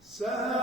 Sad.